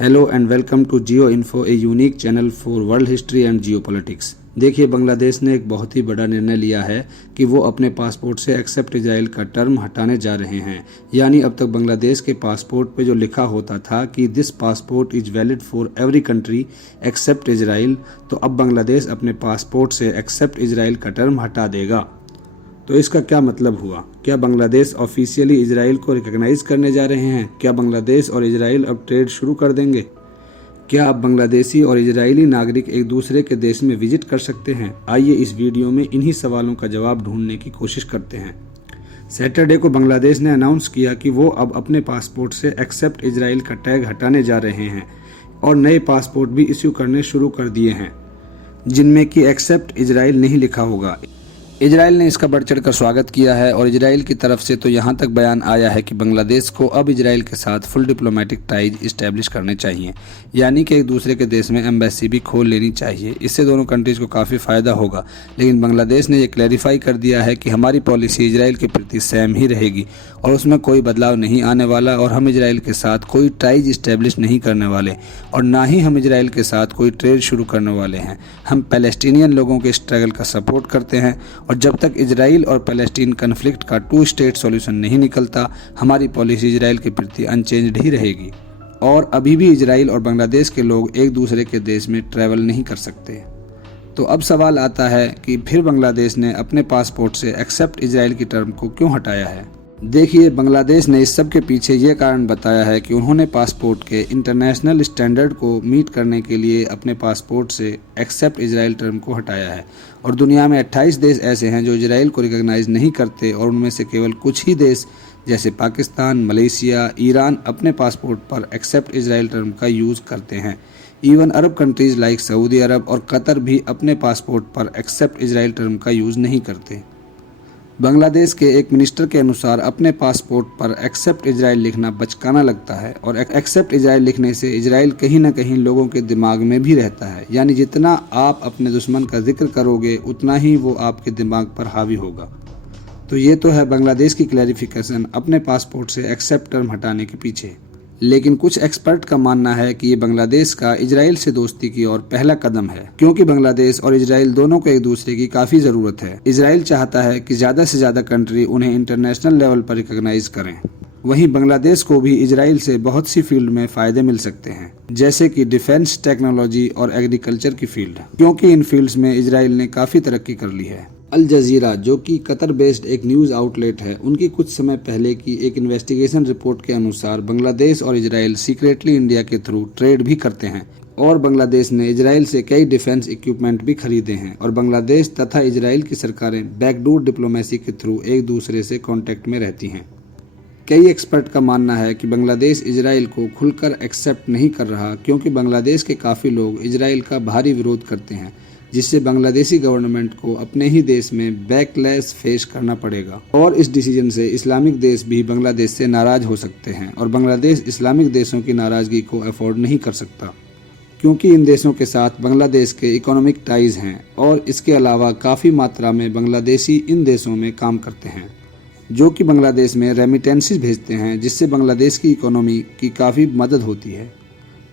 Hello and welcome to Geo Info, a unique channel for world history and geopolitics. देखिए, बांग्लादेश ने एक बहुत ही बड़ा निर्णय लिया है कि वो अपने पासपोर्ट से एक्सेप्ट इजराइल का टर्म हटाने जा रहे हैं। यानी अब तक बांग्लादेश के पासपोर्ट पे जो लिखा होता था कि this passport is valid for every country accept Israel, तो अब बांग्लादेश अपने पासपोर्ट से एक्सेप्ट इजराइल का टर्म हटा देगा। तो इसका क्या मतलब हुआ? क्या बांग्लादेश ऑफिशियली इजराइल को रिकॉग्नाइज करने जा रहे हैं? क्या बांग्लादेश और इजराइल अब ट्रेड शुरू कर देंगे? क्या अब बांग्लादेशी और इजरायली नागरिक एक दूसरे के देश में विजिट कर सकते हैं? आइए इस वीडियो में इन्हीं सवालों का जवाब ढूंढने की कोशिश करते हैं। सैटरडे को बांग्लादेश ने अनाउंस किया कि वो अब अपने पासपोर्ट से एक्सेप्ट इजराइल का टैग हटाने जा रहे हैं और नए पासपोर्ट भी इश्यू करने शुरू कर दिए हैं जिनमें कि एक्सेप्ट इजराइल नहीं लिखा होगा। इजराइल ने इसका बढ़ चढ़कर स्वागत किया है और इजराइल की तरफ से तो यहाँ तक बयान आया है कि बांग्लादेश को अब इजराइल के साथ फुल डिप्लोमेटिक टाइज इस्टेब्लिश करने चाहिए, यानी कि एक दूसरे के देश में एम्बेसी भी खोल लेनी चाहिए। इससे दोनों कंट्रीज को काफ़ी फ़ायदा होगा। लेकिन बांग्लादेश ने यह क्लैरिफाई कर दिया है कि हमारी पॉलिसी इजराइल के प्रति सेम ही रहेगी और उसमें कोई बदलाव नहीं आने वाला और हम इजराइल के साथ कोई टाइज इस्टेब्लिश नहीं करने वाले और ना ही हम इजराइल के साथ कोई ट्रेड शुरू करने वाले हैं। हम पैलेस्टीनियन लोगों के स्ट्रगल का सपोर्ट करते हैं और जब तक इजराइल और पैलेस्टीन कन्फ्लिक्ट का 2 स्टेट सॉल्यूशन नहीं निकलता, हमारी पॉलिसी इजराइल के प्रति अनचेंज्ड ही रहेगी। और अभी भी इजराइल और बांग्लादेश के लोग एक दूसरे के देश में ट्रैवल नहीं कर सकते। तो अब सवाल आता है कि फिर बांग्लादेश ने अपने पासपोर्ट से एक्सेप्ट इजराइल की टर्म को क्यों हटाया है? देखिए, बांग्लादेश ने इस सब के पीछे ये कारण बताया है कि उन्होंने पासपोर्ट के इंटरनेशनल स्टैंडर्ड को मीट करने के लिए अपने पासपोर्ट से एक्सेप्ट इजराइल टर्म को हटाया है। और दुनिया में 28 देश ऐसे हैं जो इजराइल को रिकॉग्नाइज नहीं करते और उनमें से केवल कुछ ही देश जैसे पाकिस्तान, मलेशिया, ईरान अपने पासपोर्ट पर एक्सेप्ट इजराइल टर्म का यूज़ करते हैं। इवन अरब कंट्रीज़ लाइक सऊदी अरब और कतर भी अपने पासपोर्ट पर एक्सेप्ट इजराइल टर्म का यूज़ नहीं करते। बांग्लादेश के एक मिनिस्टर के अनुसार अपने पासपोर्ट पर एक्सेप्ट इजराइल लिखना बचकाना लगता है और एक्सेप्ट इजराइल लिखने से इजराइल कहीं ना कहीं लोगों के दिमाग में भी रहता है। यानी जितना आप अपने दुश्मन का जिक्र करोगे उतना ही वो आपके दिमाग पर हावी होगा। तो ये तो है बांग्लादेश की क्लैरिफिकेशन अपने पासपोर्ट से एक्सेप्ट टर्म हटाने के पीछे। लेकिन कुछ एक्सपर्ट का मानना है कि ये बांग्लादेश का इजराइल से दोस्ती की ओर पहला कदम है, क्योंकि बांग्लादेश और इजराइल दोनों को एक दूसरे की काफी जरूरत है। इजराइल चाहता है कि ज्यादा से ज्यादा कंट्री उन्हें इंटरनेशनल लेवल पर रिकॉग्नाइज करें। वहीं बांग्लादेश को भी इजराइल से बहुत सी फील्ड में फायदे मिल सकते हैं, जैसे कि डिफेंस, टेक्नोलॉजी और एग्रीकल्चर की फील्ड, क्योंकि इन फील्ड्स में इजराइल ने काफी तरक्की कर ली है। अल जजीरा, जो कि कतर बेस्ड एक न्यूज़ आउटलेट है, उनकी कुछ समय पहले की एक इन्वेस्टिगेशन रिपोर्ट के अनुसार बांग्लादेश और इजराइल सीक्रेटली इंडिया के थ्रू ट्रेड भी करते हैं और बांग्लादेश ने इजराइल से कई डिफेंस इक्विपमेंट भी खरीदे हैं और बांग्लादेश तथा इजराइल की सरकारें बैकडोर डिप्लोमेसी के थ्रू एक दूसरे से कॉन्टैक्ट में रहती हैं। कई एक्सपर्ट का मानना है कि बांग्लादेश इजराइल को खुलकर एक्सेप्ट नहीं कर रहा, क्योंकि बांग्लादेश के काफ़ी लोग इजराइल का भारी विरोध करते हैं, जिससे बांग्लादेशी गवर्नमेंट को अपने ही देश में बैकलैश फेस करना पड़ेगा। और इस डिसीजन से इस्लामिक देश भी बांग्लादेश से नाराज हो सकते हैं और बांग्लादेश इस्लामिक देशों की नाराज़गी को अफोर्ड नहीं कर सकता, क्योंकि इन देशों के साथ बांग्लादेश के इकोनॉमिक टाइज हैं और इसके अलावा काफ़ी मात्रा में बांग्लादेशी इन देशों में काम करते हैं, जो कि बांग्लादेश में रेमिटेंसेस भेजते हैं, जिससे बांग्लादेश की इकोनॉमी की काफ़ी मदद होती है।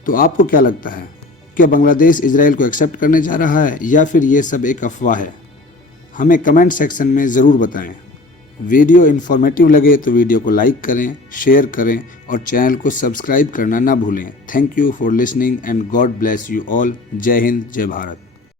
तो आपको क्या लगता है, क्या बांग्लादेश इजराइल को एक्सेप्ट करने जा रहा है या फिर ये सब एक अफवाह है? हमें कमेंट सेक्शन में ज़रूर बताएं। वीडियो इन्फॉर्मेटिव लगे तो वीडियो को लाइक करें, शेयर करें और चैनल को सब्सक्राइब करना ना भूलें। Thank you for listening and God bless you all. जय हिंद, जय भारत।